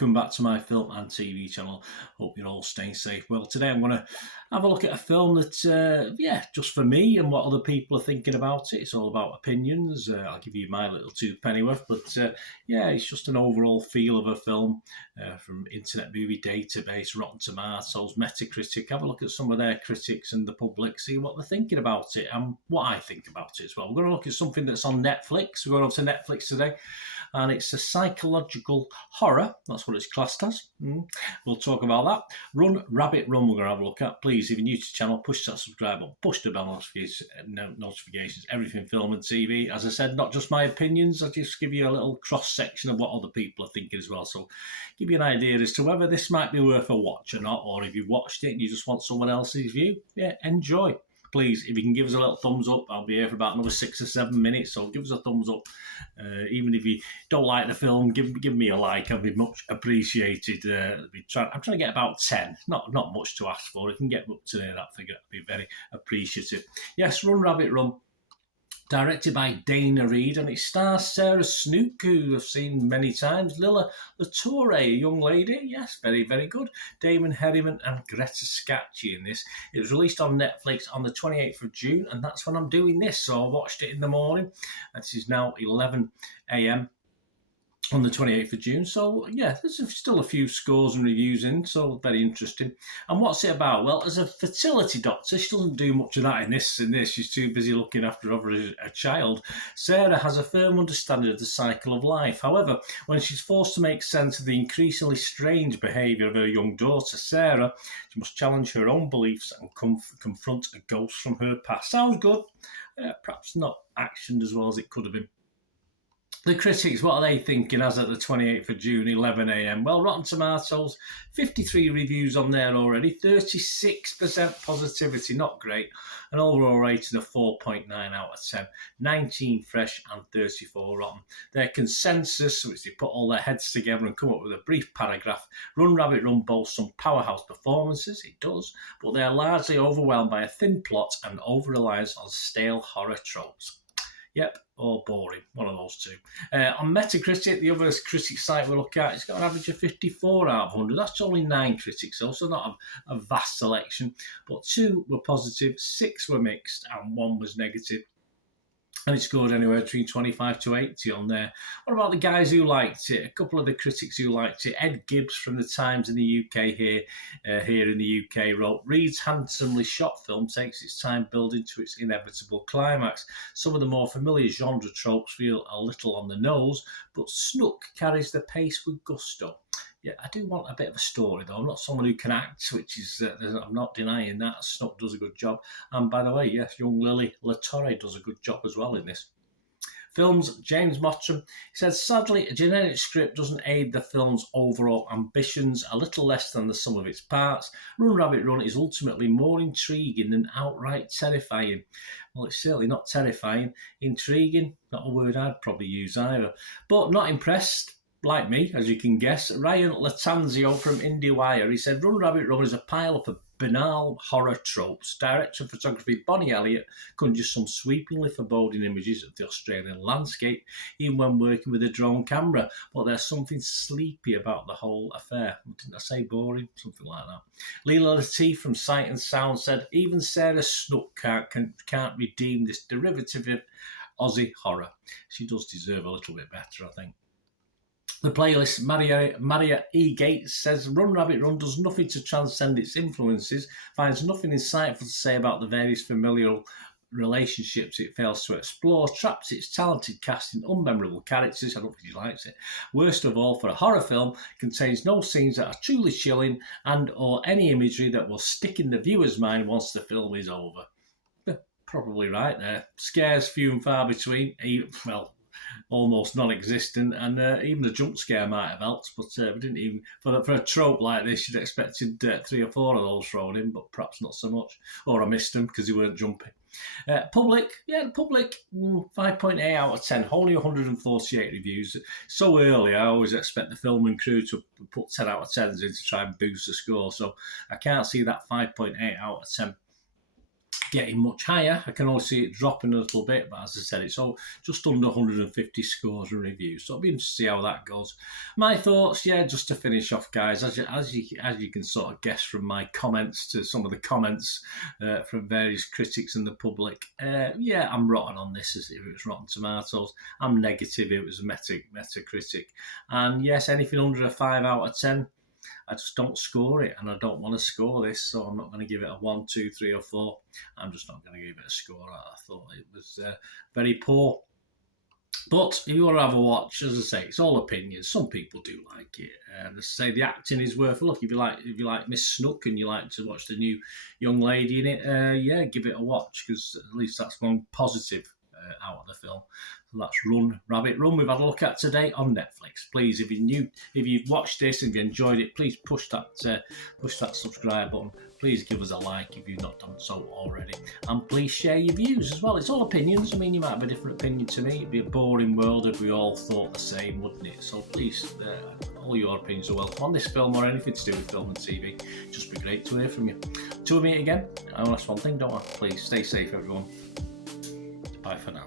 welcome back to my film and TV channel. Hope you're all staying safe. Well, today I'm going to have a look at a film that, just for me and what other people are thinking about it. It's all about opinions. I'll give you my little two pennyworth, but it's just an overall feel of a film from Internet Movie Database, Rotten Tomatoes, Metacritic. Have a look at some of their critics and the public, see what they're thinking about it and what I think about it as well. We're going to look at something that's on Netflix. We're going over to Netflix today, and it's a psychological horror. That's what it's classed as. We'll talk about that. Run, Rabbit Run, we're going to have a look at. Please, if you're new to the channel, push that subscribe button, push the bell notifications, everything film and TV. As I said, not just my opinions, I just give you a little cross-section of what other people are thinking as well. So give you an idea as to whether this might be worth a watch or not, or if you've watched it and you just want someone else's view, enjoy. Please, if you can give us a little thumbs up, I'll be here for about another 6 or 7 minutes, so give us a thumbs up. Even if you don't like the film, give me a like. I'll be much appreciated. I'm trying to get about 10. Not much to ask for. If you can get up to that figure, I'd be very appreciative. Yes, Run Rabbit Run. Directed by Dana Reed, and it stars Sarah Snook, who I've seen many times, Lilla Latoure, a young lady, yes, very, very good, Damon Herriman and Greta Scacchi in this. It was released on Netflix on the 28th of June, and that's when I'm doing this, so I watched it in the morning. It is now 11 a.m. on the 28th of June. So, there's still a few scores and reviews in, so very interesting. And what's it about? Well, as a fertility doctor, she doesn't do much of that in this. She's too busy looking after a child. Sarah has a firm understanding of the cycle of life. However, when she's forced to make sense of the increasingly strange behaviour of her young daughter, Sarah, she must challenge her own beliefs and confront a ghost from her past. Sounds good. Perhaps not actioned as well as it could have been. The critics, what are they thinking as at the 28th of June, 11 a.m? Well, Rotten Tomatoes, 53 reviews on there already, 36% positivity, not great. An overall rating of 4.9 out of 10, 19 fresh and 34 rotten. Their consensus, which they put all their heads together and come up with a brief paragraph, Run Rabbit Run boasts some powerhouse performances, it does, but they are largely overwhelmed by a thin plot and over-reliance on stale horror tropes. Yep, or boring, one of those two. On Metacritic, the other critic site we look at, it's got an average of 54 out of 100. That's only 9 critics, so not a vast selection. But 2 were positive, 6 were mixed, and 1 was negative. And it scored anywhere between 25 to 80 on there. What about the guys who liked it? A couple of the critics who liked it. Ed Gibbs from the Times in the UK here in the UK wrote, Reed's handsomely shot film takes its time building to its inevitable climax. Some of the more familiar genre tropes feel a little on the nose, but Snook carries the pace with gusto. Yeah, I do want a bit of a story, though. I'm not someone who can act, which is, I'm not denying that. Snook does a good job. And by the way, yes, young Lily Latoure does a good job as well in this. Films, James Mottram, he says, sadly, a generic script doesn't aid the film's overall ambitions, a little less than the sum of its parts. Run Rabbit Run is ultimately more intriguing than outright terrifying. Well, it's certainly not terrifying. Intriguing, not a word I'd probably use either. But not impressed. Like me, as you can guess, Ryan Latanzio from IndieWire, he said, Run Rabbit Run is a pile-up of banal horror tropes. Director of photography Bonnie Elliott conjures some sweepingly foreboding images of the Australian landscape, even when working with a drone camera. But there's something sleepy about the whole affair. Didn't I say boring? Something like that. Leela Latif from Sight and Sound said, even Sarah Snook can't redeem this derivative of Aussie horror. She does deserve a little bit better, I think. The playlist, Maria E. Gates, says Run Rabbit Run does nothing to transcend its influences, finds nothing insightful to say about the various familial relationships it fails to explore, traps its talented cast in unmemorable characters. I don't think she likes it. Worst of all, for a horror film, contains no scenes that are truly chilling and or any imagery that will stick in the viewer's mind once the film is over. Probably right there. Scares few and far between. Almost non-existent, and even the jump scare might have helped, but we didn't even, for a trope like this, you'd expected 3 or 4 of those thrown in, but perhaps not so much, or I missed them because they weren't jumping. Public, 5.8 out of 10, only 148 reviews. So early, I always expect the film and crew to put 10 out of 10s in to try and boost the score, so I can't see that 5.8 out of 10 getting much higher. I can only see it dropping a little bit, but as I said, it's all just under 150 scores and reviews. So it'll be interesting to see how that goes. My thoughts, yeah, just to finish off, guys, as you can sort of guess from my comments to some of the comments from various critics and the public, yeah, I'm rotten on this as if it was Rotten Tomatoes. I'm negative. It was a Metacritic, and yes, anything under a 5 out of 10. I just don't score it, and I don't want to score this, so I'm not going to give it a 1, 2, 3, or 4. I'm just not going to give it a score. I thought it was very poor. But if you want to have a watch, as I say, it's all opinions. Some people do like it. As I say, the acting is worth a look. If you like Miss Snook and you like to watch the new young lady in it, yeah, give it a watch, because at least that's one positive out of the film. So that's Run, Rabbit, Run. We've had a look at today on Netflix. Please, if you've watched this, if you enjoyed it, please push that subscribe button. Please give us a like if you've not done so already, and please share your views as well. It's all opinions. I mean, you might have a different opinion to me. It'd be a boring world if we all thought the same, wouldn't it? So please, all your opinions are welcome on this film or anything to do with film and TV. Just be great to hear from you. Till we meet again, I want to ask one thing, don't I? Please stay safe, everyone. Bye for now.